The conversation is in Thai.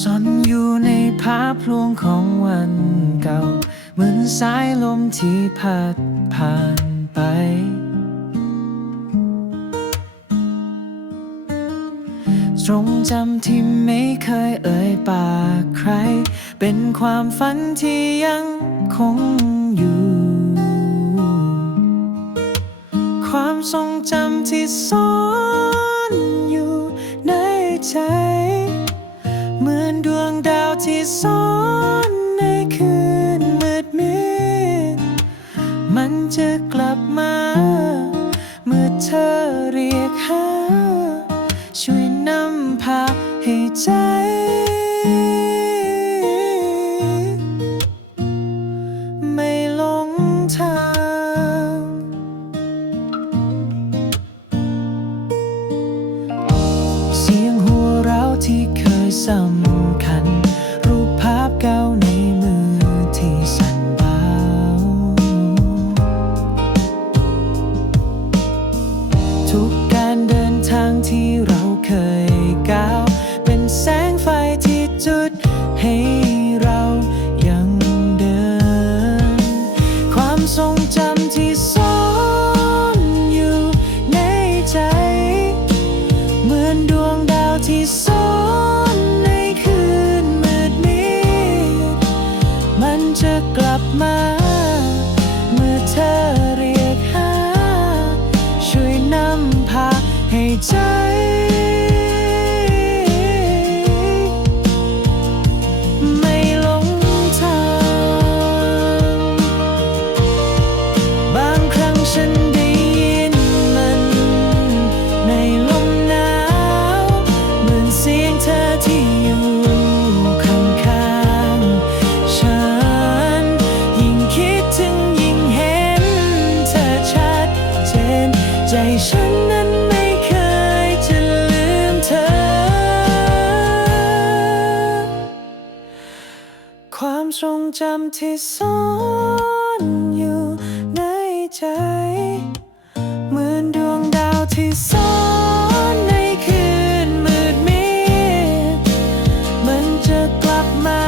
ซ่อนอยู่ในภาพลวงของวันเก่า เหมือนสายลมที่พัดผ่านไปทรงจำที่ไม่เคยเอ่ยปากใคร เป็นความฝันที่ยังคงอยู่ ความทรงจำที่ซ่อนอยู่ในใจ เหมือนดวงดาวที่ซ่อนในคืนมืดมิดมันจะกลับมา เมื่อเธอเรียกหาช่วยนำพาให้ใจ สำคัญ จำที่ซ่อนอยู่ในใจ เหมือนดวงดาวที่ซ่อนในคืนมืดมิดมันจะกลับมา